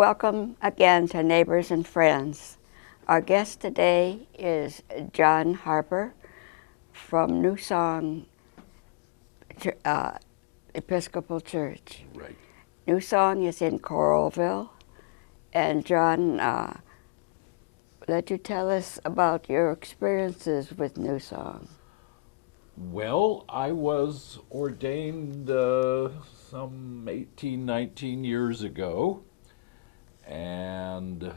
Welcome again to Neighbors and Friends. Our guest today is John Harper from New Song Episcopal Church. Right. New Song is in Coralville. And John, let you tell us about your experiences with New Song. Well, I was ordained some 18, 19 years ago. And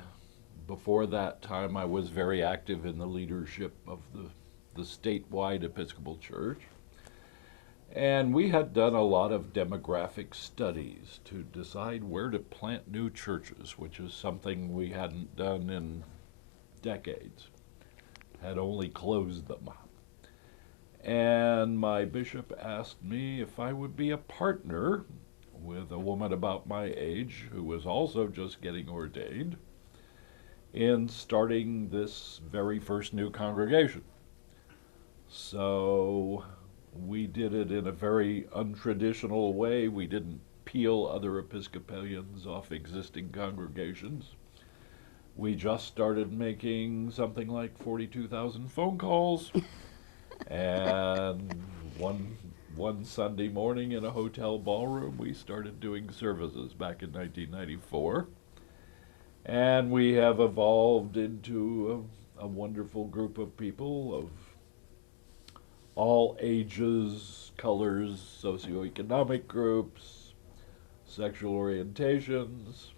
before that time, I was very active in the leadership of the statewide Episcopal Church. And we had done a lot of demographic studies to decide where to plant new churches, which is something we hadn't done in decades, had only closed them. And my bishop asked me if I would be a partner with a woman about my age who was also just getting ordained in starting this very first new congregation. So we did it in a very untraditional way. We didn't peel other Episcopalians off existing congregations. We just started making something like 42,000 phone calls. And one Sunday morning in a hotel ballroom, we started doing services back in 1994. And we have evolved into a wonderful group of people of all ages, colors, socioeconomic groups, sexual orientations,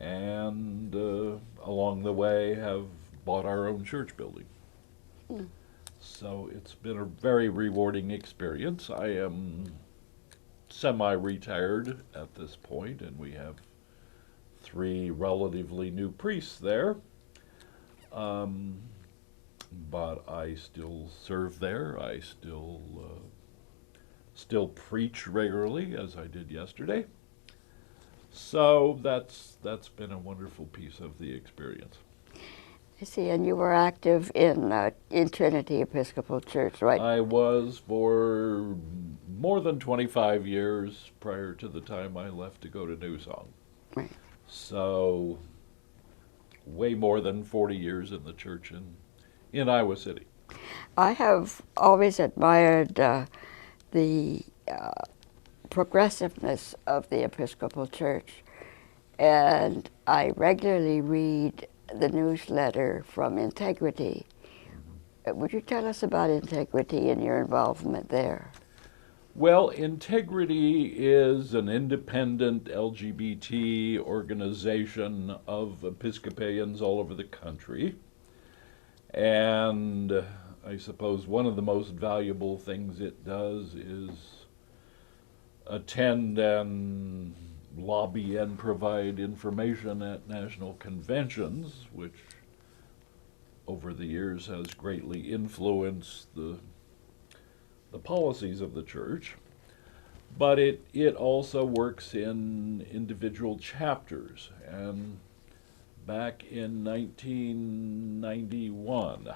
and along the way have bought our own church building. Mm. So it's been a very rewarding experience. I am semi-retired at this point, and we have 3 relatively new priests there. But I still serve there. I still preach regularly, as I did yesterday. So that's been a wonderful piece of the experience. I see, and you were active in Trinity Episcopal Church, right? I was for more than 25 years prior to the time I left to go to New Song. Right. So way more than 40 years in the church in Iowa City. I have always admired the progressiveness of the Episcopal Church, and I regularly read the newsletter from Integrity. Would you tell us about Integrity and your involvement there? Well, Integrity is an independent LGBT organization of Episcopalians all over the country. And I suppose one of the most valuable things it does is attend and lobby and provide information at national conventions, which over the years has greatly influenced the policies of the church. But it also works in individual chapters. And back in 1991,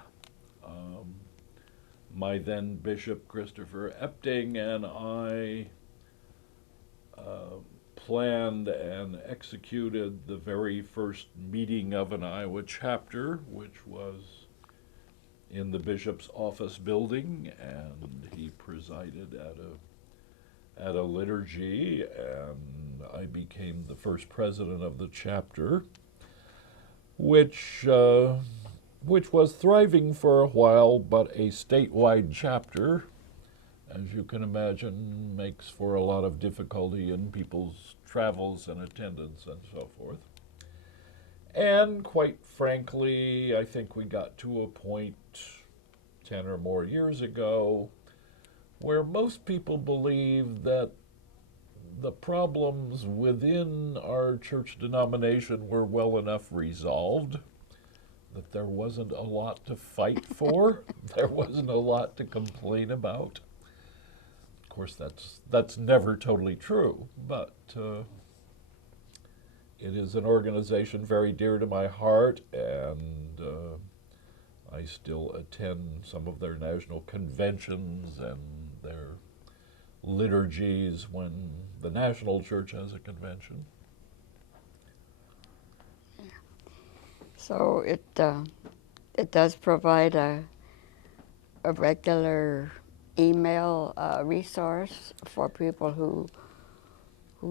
my then Bishop Christopher Epting and I planned and executed the very first meeting of an Iowa chapter, which was in the bishop's office building, and he presided at a liturgy, and I became the first president of the chapter, which was thriving for a while, but a statewide chapter, as you can imagine, makes for a lot of difficulty in people's travels and attendance and so forth. And quite frankly, I think we got to a point 10 or more years ago where most people believe that the problems within our church denomination were well enough resolved, that there wasn't a lot to fight for, there wasn't a lot to complain about. Of course, that's never totally true, but it is an organization very dear to my heart, and I still attend some of their national conventions and their liturgies when the national church has a convention. So it does provide a regular email resource for people who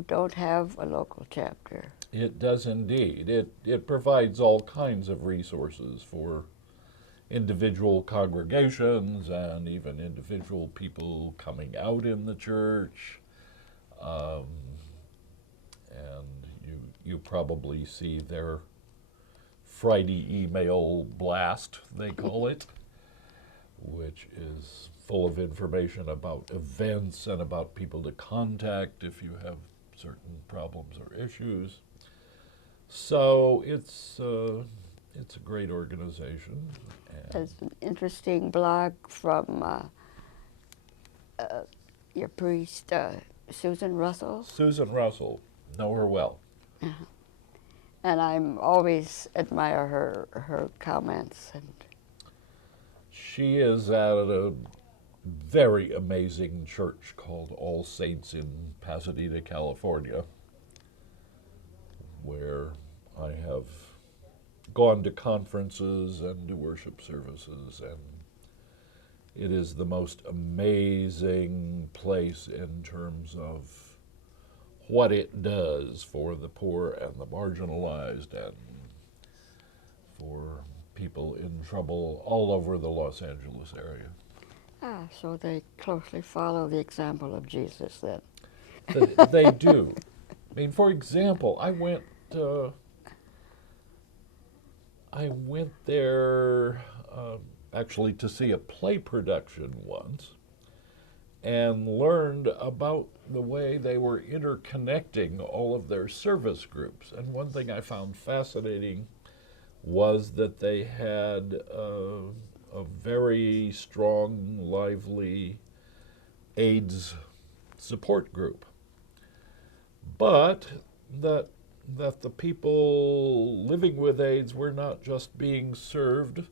don't have a local chapter. It does indeed. It provides all kinds of resources for individual congregations and even individual people coming out in the church. Um, and you probably see their Friday email blast, they call it, which is full of information about events and about people to contact if you have certain problems or issues. So it's a great organization. There's an interesting blog from your priest, Susan Russell. Susan Russell, know her well. And I'm always admire her comments. And She is at a very amazing church called All Saints in Pasadena, California, where I have gone to conferences and to worship services, and it is the most amazing place in terms of what it does for the poor and the marginalized and for people in trouble all over the Los Angeles area. so they closely follow the example of Jesus then. They do. I mean, for example, I went there actually to see a play production once and learned about the way they were interconnecting all of their service groups. And one thing I found fascinating was that they had a very strong, lively AIDS support group, but that the people living with AIDS were not just being served,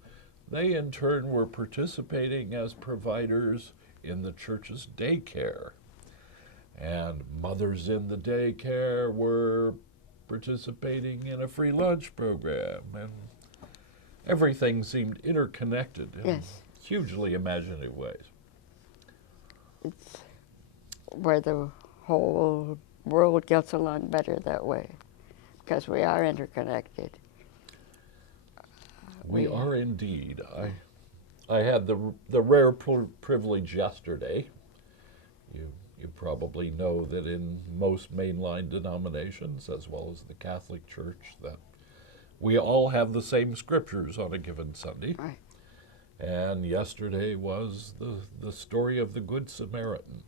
they in turn were participating as providers in the church's daycare. And mothers in the daycare were participating in a free lunch program, and everything seemed interconnected in hugely imaginative ways. It's where the whole world gets along better that way, because we are interconnected. We are indeed. I had the rare privilege yesterday. You probably know that in most mainline denominations, as well as the Catholic Church, that we all have the same scriptures on a given Sunday. Right. And yesterday was the story of the Good Samaritan.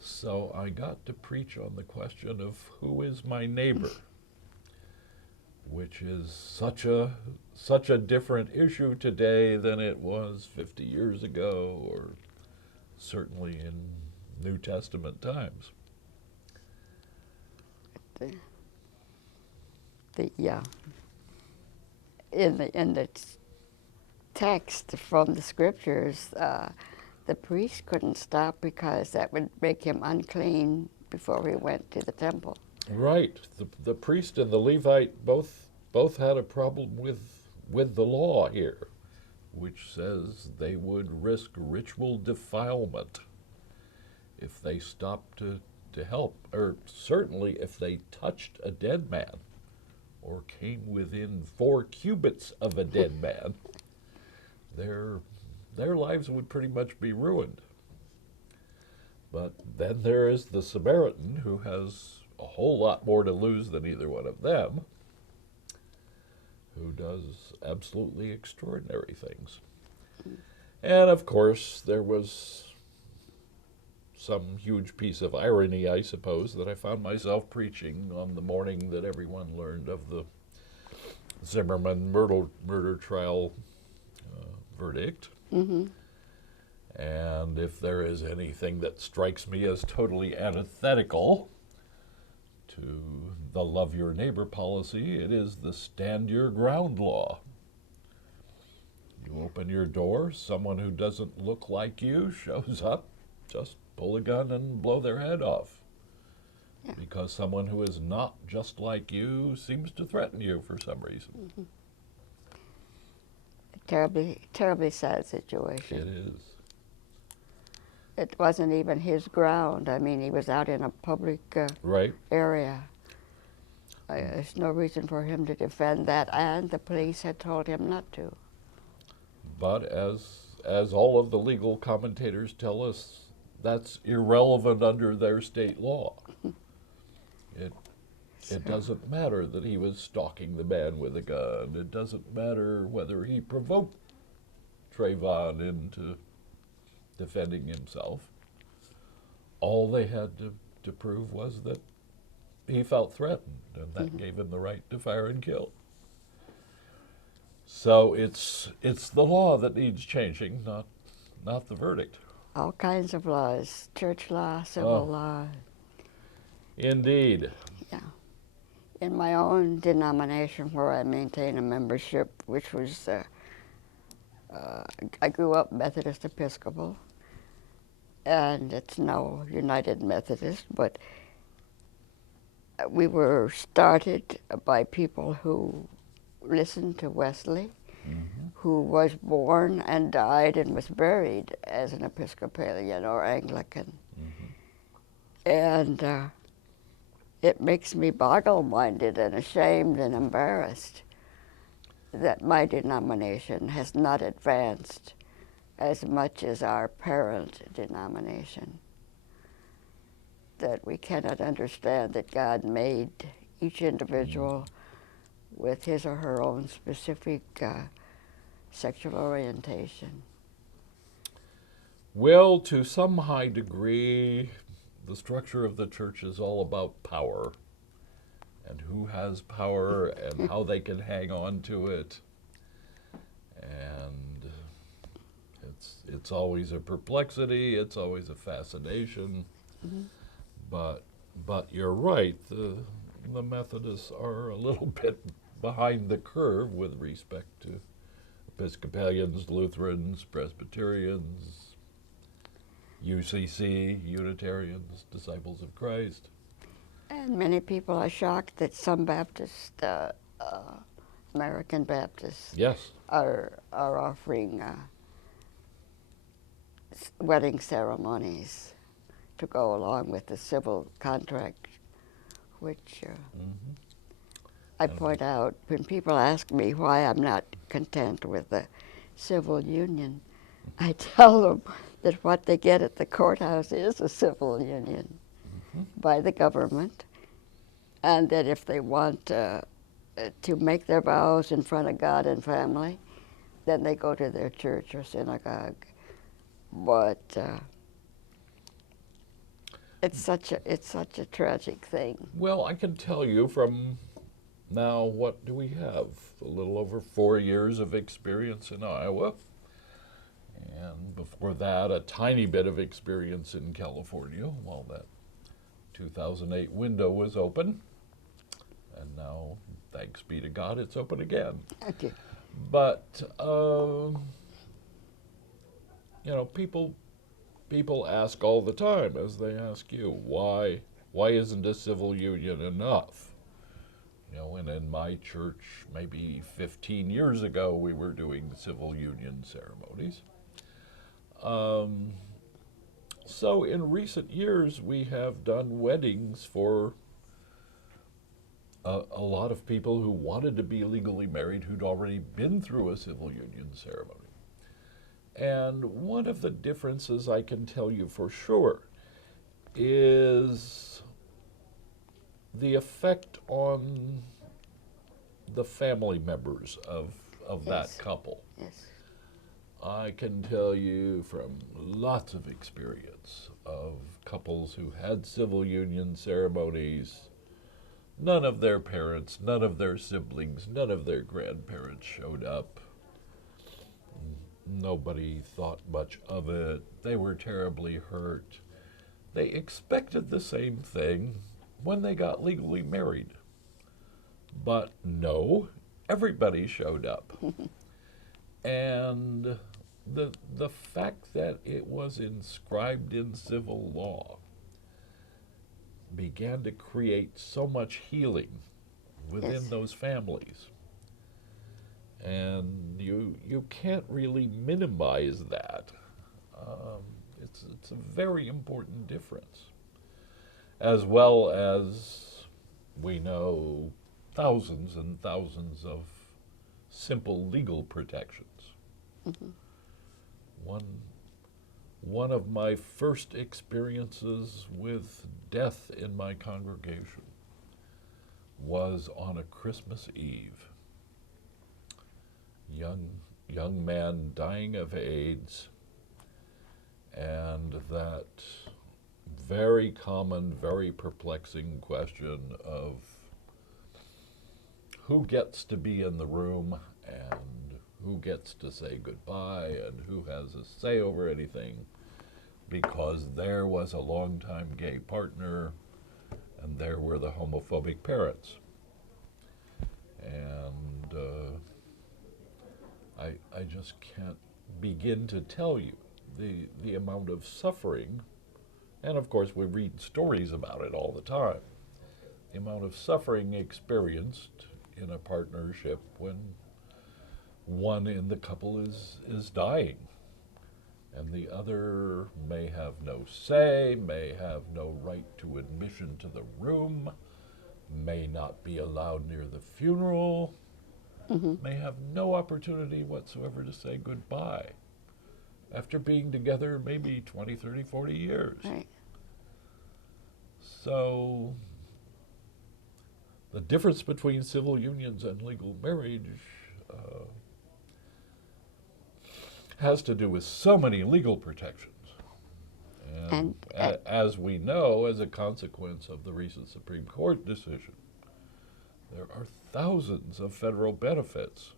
So I got to preach on the question of who is my neighbor, which is such a different issue today than it was 50 years ago, or certainly in New Testament times. In the text from the scriptures, the priest couldn't stop because that would make him unclean before he went to the temple. Right. The priest and the Levite both had a problem with the law here, which says they would risk ritual defilement if they stopped to help, or certainly if they touched a dead man or came within 4 cubits of a dead man. Their lives would pretty much be ruined. But then there is the Samaritan, who has a whole lot more to lose than either one of them, who does absolutely extraordinary things. And of course, there was some huge piece of irony, I suppose, that I found myself preaching on the morning that everyone learned of the Zimmerman murder trial verdict. Mm-hmm. And if there is anything that strikes me as totally antithetical to the love your neighbor policy, it is the stand your ground law. You open your door, someone who doesn't look like you shows up, just pull a gun and blow their head off. Yeah. Because someone who is not just like you seems to threaten you for some reason. Mm-hmm. Terribly, terribly sad situation. It is. It wasn't even his ground. I mean, he was out in a public Right. area. There's no reason for him to defend that, and the police had told him not to. But as all of the legal commentators tell us, that's irrelevant under their state law. It doesn't matter that he was stalking the man with a gun. It doesn't matter whether he provoked Trayvon into defending himself. All they had to prove was that he felt threatened, and that gave him the right to fire and kill. So it's the law that needs changing, not the verdict. All kinds of laws, church law, civil law. Indeed. Yeah. In my own denomination, where I maintain a membership, which was, I grew up Methodist Episcopal, and it's now United Methodist, but we were started by people who listened to Wesley, who was born and died and was buried as an Episcopalian or Anglican. And it makes me boggle-minded and ashamed and embarrassed that my denomination has not advanced as much as our parent denomination. That we cannot understand that God made each individual with his or her own specific sexual orientation. Well, to some high degree, the structure of the church is all about power and who has power and how they can hang on to it. And it's always a perplexity, it's always a fascination. But you're right, the Methodists are a little bit behind the curve with respect to Episcopalians, Lutherans, Presbyterians, UCC, Unitarians, Disciples of Christ. And many people are shocked that some Baptist, American Baptists, Yes. are offering wedding ceremonies to go along with the civil contract, which I point out when people ask me why I'm not content with the civil union, I tell them that what they get at the courthouse is a civil union by the government, and that if they want to make their vows in front of God and family, then they go to their church or synagogue. But it's such a tragic thing. Well, I can tell you from now, what do we have? A little over 4 years of experience in Iowa. And before that, a tiny bit of experience in California while that 2008 window was open. And now, thanks be to God, it's open again. Okay. But, you know, people ask all the time, as they ask you, why isn't a civil union enough? You know, and in my church, maybe 15 years ago, we were doing civil union ceremonies. So in recent years, we have done weddings for a lot of people who wanted to be legally married who'd already been through a civil union ceremony. And one of the differences I can tell you for sure is the effect on the family members of that couple. Yes. I can tell you from lots of experience of couples who had civil union ceremonies. None of their parents, none of their siblings, none of their grandparents showed up. Nobody thought much of it. They were terribly hurt. They expected the same thing when they got legally married. But no, everybody showed up. And the fact that it was inscribed in civil law began to create so much healing within those families. And you can't really minimize that. It's a very important difference. As well as we know thousands and thousands of simple legal protections. Mm-hmm. One of my first experiences with death in my congregation was on a Christmas Eve. Young man dying of AIDS, and that very common, very perplexing question of who gets to be in the room and who gets to say goodbye and who has a say over anything, because there was a longtime gay partner and there were the homophobic parents. And I just can't begin to tell you the amount of suffering, and of course we read stories about it all the time, the amount of suffering experienced in a partnership when one in the couple is dying and the other may have no say, may have no right to admission to the room, may not be allowed near the funeral, may have no opportunity whatsoever to say goodbye after being together maybe 20, 30, 40 years. Right. So the difference between civil unions and legal marriage has to do with so many legal protections. And as we know, as a consequence of the recent Supreme Court decision, there are thousands of federal benefits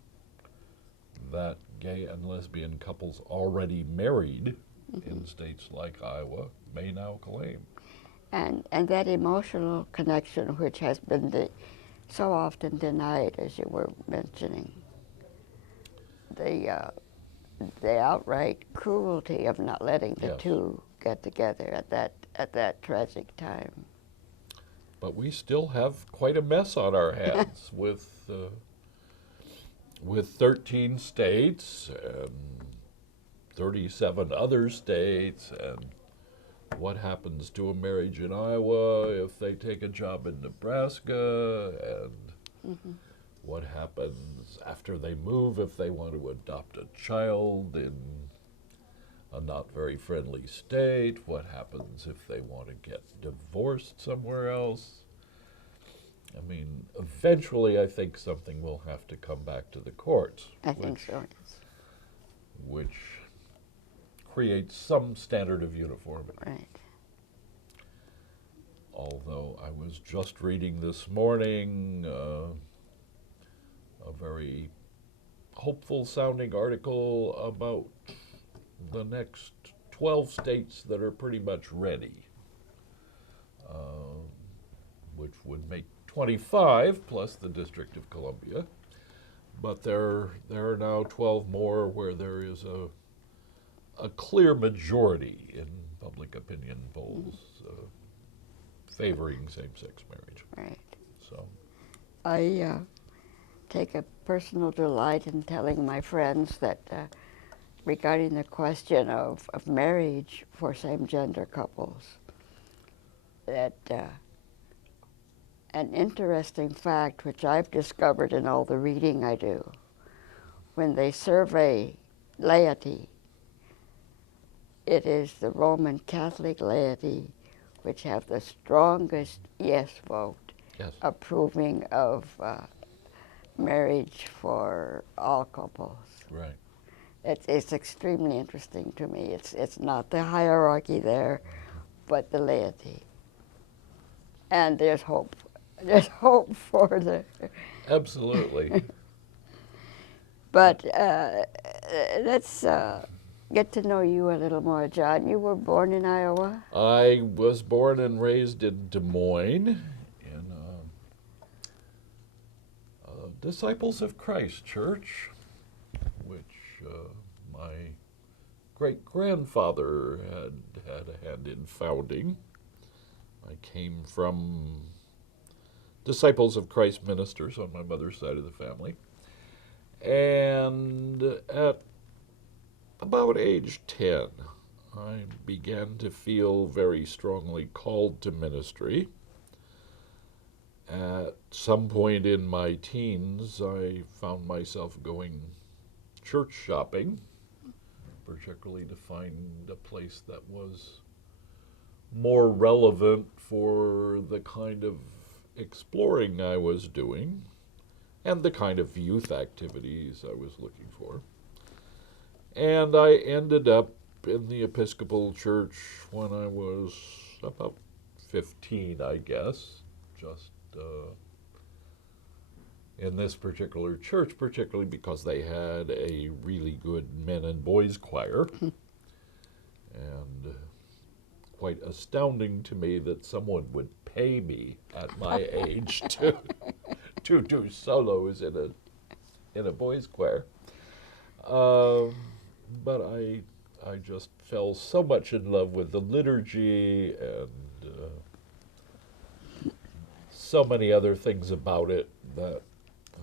that gay and lesbian couples already married in states like Iowa may now claim. And that emotional connection, which has been so often denied, as you were mentioning, the outright cruelty of not letting the two get together at that tragic time. But we still have quite a mess on our hands with 13 states and 37 other states, and what happens to a marriage in Iowa if they take a job in Nebraska, and what happens after they move if they want to adopt a child in a not very friendly state, what happens if they want to get divorced somewhere else. I mean, eventually I think something will have to come back to the courts. I think so, yes. Which creates some standard of uniformity. Right. Although I was just reading this morning a very hopeful sounding article about the next 12 states that are pretty much ready, which would make 25 plus the District of Columbia. But there are now 12 more where there is a clear majority in public opinion polls favoring same-sex marriage. Right. So I take a personal delight in telling my friends that regarding the question of marriage for same-gender couples, that an interesting fact which I've discovered in all the reading I do, when they survey laity, it is the Roman Catholic laity which have the strongest yes vote, approving of marriage for all couples. right. It's extremely interesting to me. It's not the hierarchy there, but the laity. And there's hope. There's hope for the... Absolutely. But let's get to know you a little more, John. You were born in Iowa? I was born and raised in Des Moines in Disciples of Christ Church, which my great-grandfather had a hand in founding. I came from Disciples of Christ ministers on my mother's side of the family. And at about age 10, I began to feel very strongly called to ministry. At some point in my teens, I found myself going church shopping, particularly to find a place that was more relevant for the kind of exploring I was doing and the kind of youth activities I was looking for. And I ended up in the Episcopal Church when I was about 15, I guess, just in this particular church, particularly because they had a really good men and boys choir. And quite astounding to me that someone would pay me at my age to do solos in a boys' choir. But I just fell so much in love with the liturgy and so many other things about it that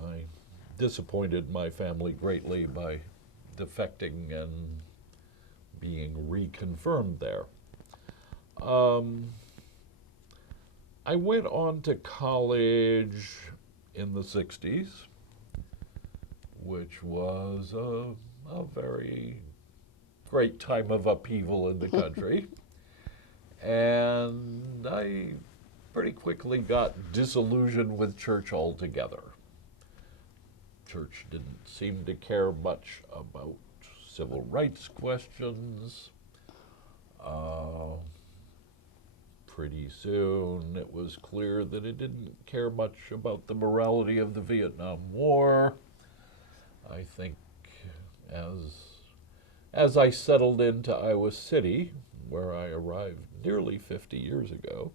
I disappointed my family greatly by defecting and being reconfirmed there. I went on to college in the 60s, which was a very great time of upheaval in the country. And I pretty quickly got disillusioned with church altogether. Church didn't seem to care much about civil rights questions. Pretty soon it was clear that it didn't care much about the morality of the Vietnam War. I think as I settled into Iowa City, where I arrived nearly 50 years ago,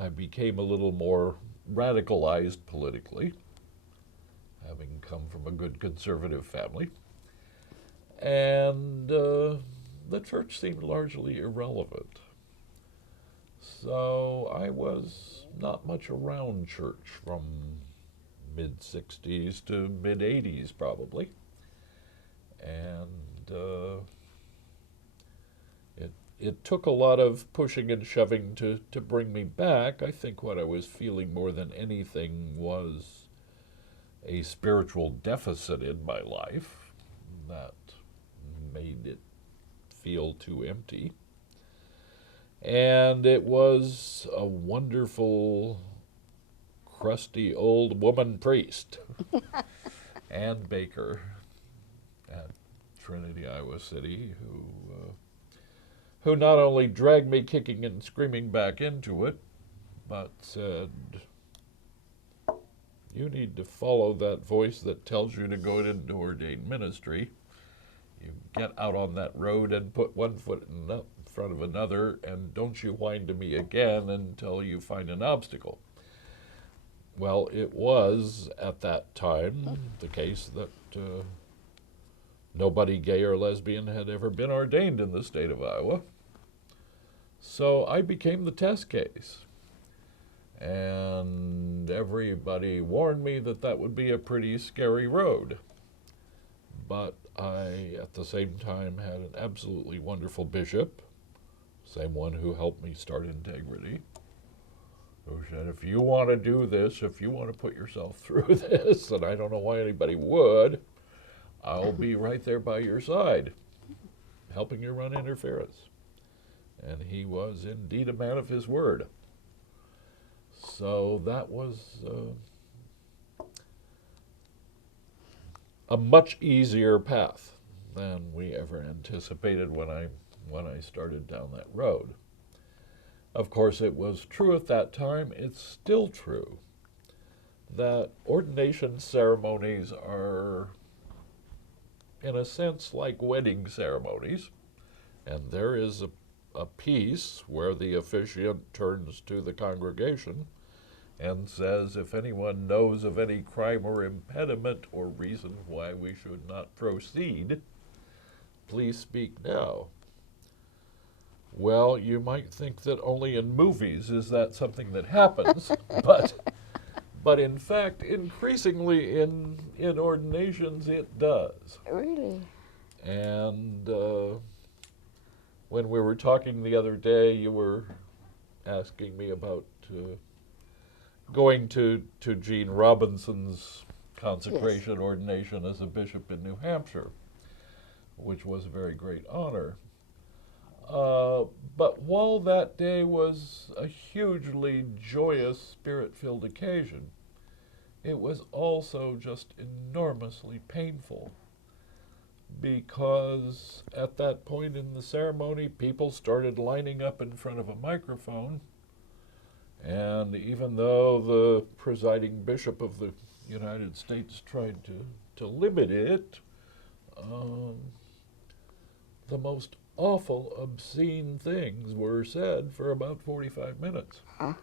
I became a little more radicalized politically, having come from a good conservative family. And the church seemed largely irrelevant. So I was not much around church from mid-60s to mid-80s probably. And it took a lot of pushing and shoving to bring me back. I think what I was feeling more than anything was a spiritual deficit in my life that made it feel too empty. And it was a wonderful, crusty old woman priest, Ann Baker, at Trinity, Iowa City, who not only dragged me kicking and screaming back into it, but said, "You need to follow that voice that tells you to go into ordained ministry. You get out on that road and put one foot in front of another, and don't you whine to me again until you find an obstacle." Well, it was, at that time, the case that nobody gay or lesbian had ever been ordained in the state of Iowa. So I became the test case. And everybody warned me that that would be a pretty scary road. But I, at the same time, had an absolutely wonderful bishop, same one who helped me start Integrity, who said, if you want to do this, if you want to put yourself through this, and I don't know why anybody would, I'll be right there by your side, helping you run interference. And he was indeed a man of his word. So that was a much easier path than we ever anticipated when I started down that road. Of course, it was true at that time, it's still true, that ordination ceremonies are, in a sense, like wedding ceremonies, and there is a piece where the officiant turns to the congregation and says, if anyone knows of any crime or impediment or reason why we should not proceed, please speak now. Well, you might think that only in movies is that something that happens, but But in fact, increasingly in ordinations, it does. Really? And when we were talking the other day, you were asking me about going to Gene Robinson's consecration ordination as a bishop in New Hampshire, which was a very great honor. But while that day was a hugely joyous, spirit-filled occasion, it was also just enormously painful, because at that point in the ceremony, people started lining up in front of a microphone, and even though the presiding bishop of the United States tried to limit it, the most awful, obscene things were said for about 45 minutes. Huh?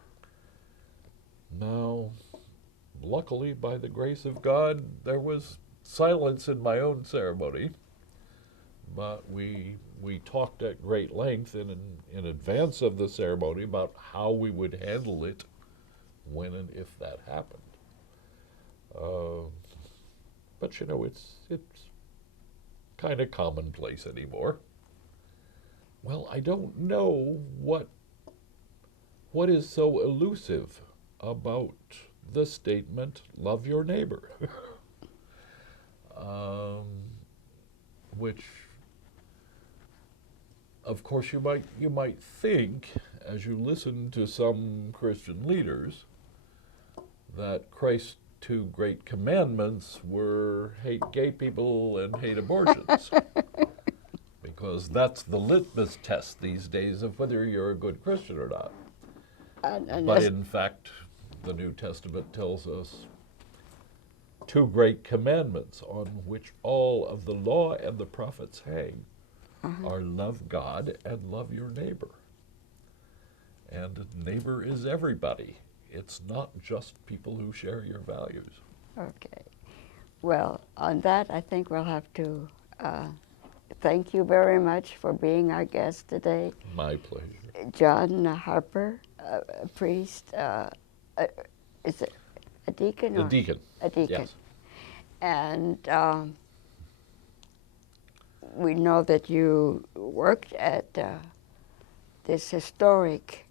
Now, luckily, by the grace of God, there was silence in my own ceremony, but we talked at great length in advance of the ceremony about how we would handle it when and if that happened. But you know, it's kind of commonplace anymore. Well, I don't know what is so elusive about the statement, love your neighbor, which, of course, you might think, as you listen to some Christian leaders, that Christ's two great commandments were hate gay people and hate abortions. Because that's the litmus test these days of whether you're a good Christian or not. But in fact, the New Testament tells us two great commandments on which all of the law and the prophets hang are love God and love your neighbor. And neighbor is everybody. It's not just people who share your values. Okay. Well, on that, I think we'll have to thank you very much for being our guest today. My pleasure. John Harper, a priest, is it a deacon? A deacon. A deacon. Yes. And we know that you worked at this historic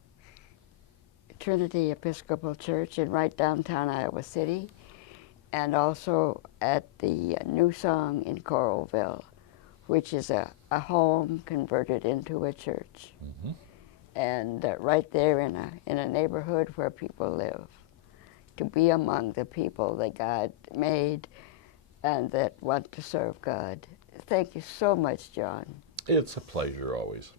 Trinity Episcopal Church in right downtown Iowa City, and also at the New Song in Coralville, which is a home converted into a church. Mm-hmm. And right there in a neighborhood where people live, to be among the people that God made and that want to serve God. Thank you so much, John. It's a pleasure always.